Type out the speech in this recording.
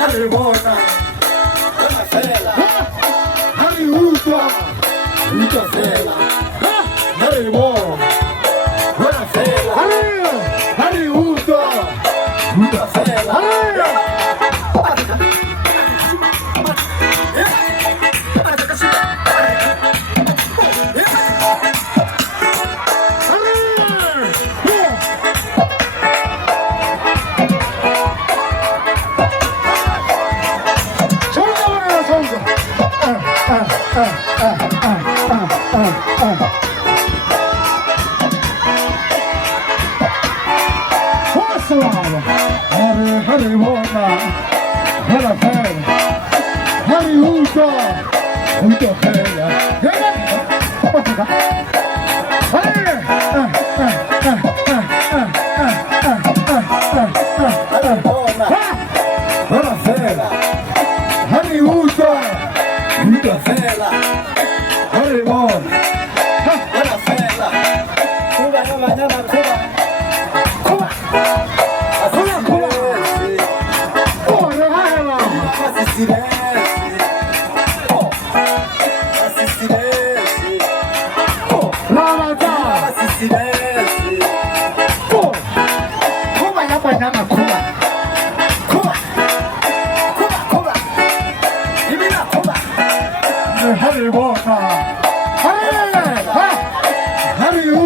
Haribona, Buonasera, Hariuta, Buonasera, Haribona, Buonasera, Hariuta, Buonasera. Haribona, Buonasera, Hariuta, Buonasera. Buonasera, Hariuta, Buonasera, Haribona, Buonasera, Cuba ya mañana, Cuba, Cuba, Cuba, Haribona.